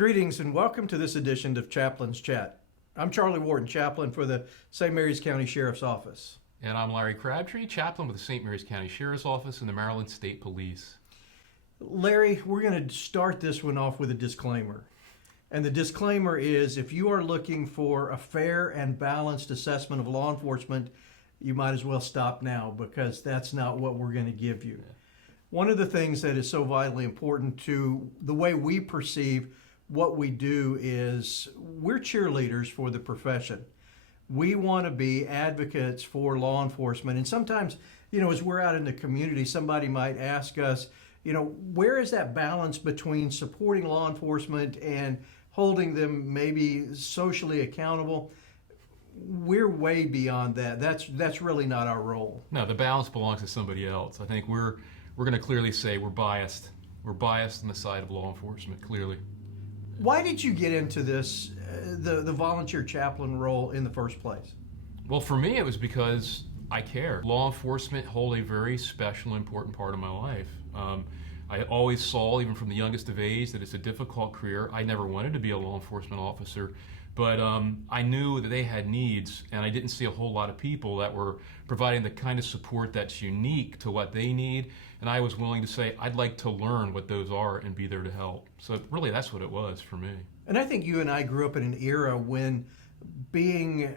Greetings and welcome to this edition of Chaplains Chat. I'm Charlie Wharton, chaplain for the St. Mary's County Sheriff's Office. And I'm Larry Crabtree, chaplain with the St. Mary's County Sheriff's Office and the Maryland State Police. Larry, we're going to start this one off with a disclaimer. And the disclaimer is if you are looking for a fair and balanced assessment of law enforcement, you might as well stop now because that's not what we're going to give you. Yeah. One of the things that is so vitally important to the way we perceive what we do is we're cheerleaders for the profession. We want to be advocates for law enforcement. And sometimes, as we're out in the community, somebody might ask us, where is that balance between supporting law enforcement and holding them maybe socially accountable? We're way beyond that. That's really not our role. No, the balance belongs to somebody else. I think we're going to clearly say we're biased. We're biased on the side of law enforcement, clearly. Why did you get into this, the volunteer chaplain role in the first place? Well, for me, it was because I care. Law enforcement hold a very special, important part of my life. I always saw, even from the youngest of age, that it's a difficult career. I never wanted to be a law enforcement officer, but I knew that they had needs, and I didn't see a whole lot of people that were providing the kind of support that's unique to what they need, and I was willing to say, I'd like to learn what those are and be there to help. So really, that's what it was for me. And I think you and I grew up in an era when being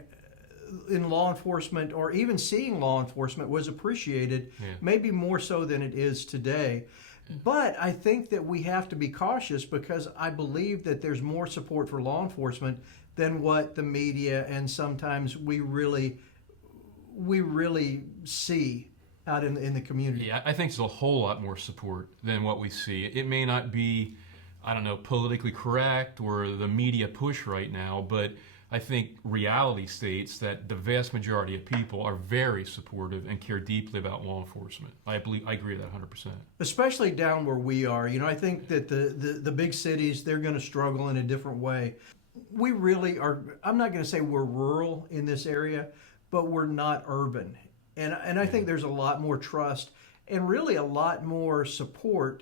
in law enforcement or even seeing law enforcement was appreciated, maybe more so than it is today. But I think that we have to be cautious because I believe that there's more support for law enforcement than what the media and sometimes we really see out in the community. Yeah, I think there's a whole lot more support than what we see. It may not be, politically correct or the media push right now, but I think reality states that the vast majority of people are very supportive and care deeply about law enforcement. I agree with that 100%. Especially down where we are. I think that the big cities, they're going to struggle in a different way. We really are, I'm not going to say we're rural in this area, but we're not urban. And I think there's a lot more trust and really a lot more support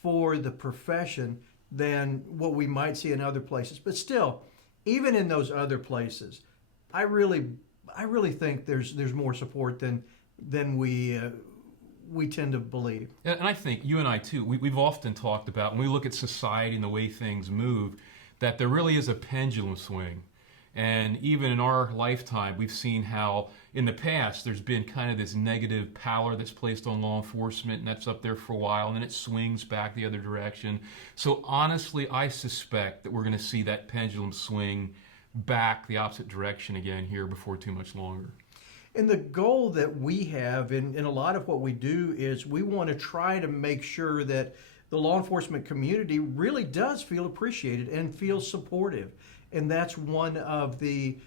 for the profession than what we might see in other places. But still, even in those other places, I really think there's more support than we tend to believe. And I think you and I too, we've often talked about, when we look at society and the way things move, that there really is a pendulum swing. And even in our lifetime, we've seen how in the past there's been kind of this negative pallor that's placed on law enforcement, and that's up there for a while, and then it swings back the other direction. So honestly, I suspect that we're going to see that pendulum swing back the opposite direction again here before too much longer. And the goal that we have in a lot of what we do is we want to try to make sure that the law enforcement community really does feel appreciated and feel supportive. And that's one of the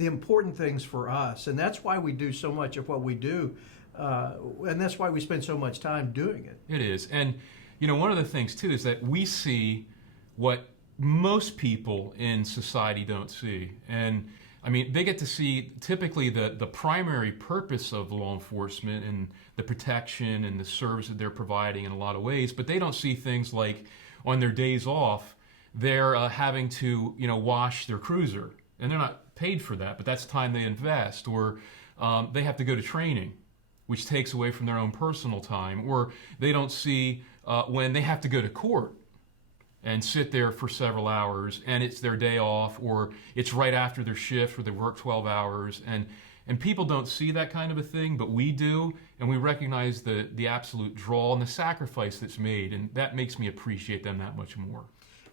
important things for us. And that's why we do so much of what we do. And that's why we spend so much time doing it. It is. And, one of the things, too, is that we see what most people in society don't see. And, they get to see typically the primary purpose of law enforcement and the protection and the service that they're providing in a lot of ways, but they don't see things like on their days off, they're having to, wash their cruiser, and they're not paid for that, but that's time they invest, or they have to go to training, which takes away from their own personal time, or they don't see when they have to go to court and sit there for several hours, and it's their day off, or it's right after their shift where they work 12 hours, and people don't see that kind of a thing, but we do, and we recognize the absolute draw and the sacrifice that's made, and that makes me appreciate them that much more.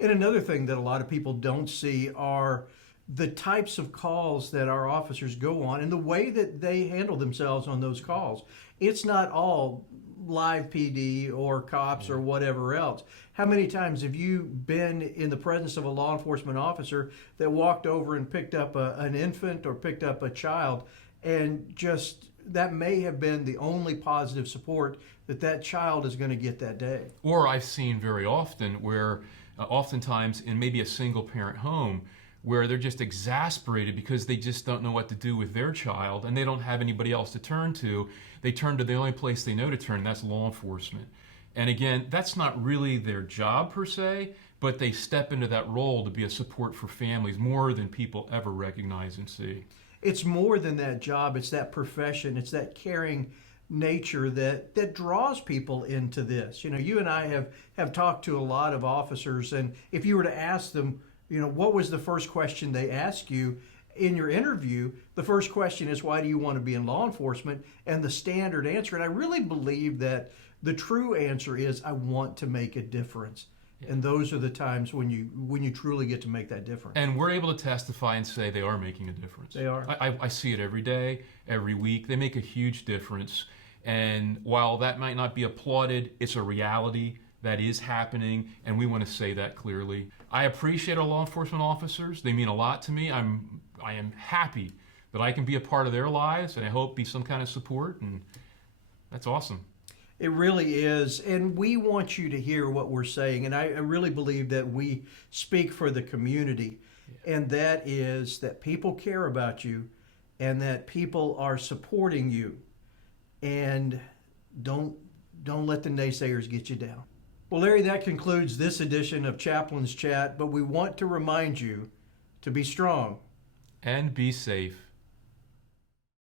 And another thing that a lot of people don't see are the types of calls that our officers go on and the way that they handle themselves on those calls. It's not all live PD or cops or whatever else. How many times have you been in the presence of a law enforcement officer that walked over and picked up an infant or picked up a child, and just that may have been the only positive support that child is going to get that day? Or I've seen very often where oftentimes in maybe a single parent home where they're just exasperated because they just don't know what to do with their child and they don't have anybody else to turn to. They turn to the only place they know to turn, and that's law enforcement. And again, that's not really their job per se, but they step into that role to be a support for families more than people ever recognize and see. It's more than that job. It's that profession. It's that caring nature that draws people into this. You know, you and I have talked to a lot of officers, and if you were to ask them, you know, what was the first question they ask you in your interview, the first question is, why do you want to be in law enforcement? And the standard answer, and I really believe that the true answer is, I want to make a difference. And those are the times when you truly get to make that difference. And we're able to testify and say they are making a difference. They are. I see it every day, every week. They make a huge difference. And while that might not be applauded, it's a reality that is happening, and we want to say that clearly. I appreciate our law enforcement officers. They mean a lot to me. I am happy that I can be a part of their lives, and I hope be some kind of support, and that's awesome. It really is. And we want you to hear what we're saying. And I really believe that we speak for the community. And that is that people care about you and that people are supporting you. And don't let the naysayers get you down. Well, Larry, that concludes this edition of Chaplains Chat. But we want to remind you to be strong And be safe.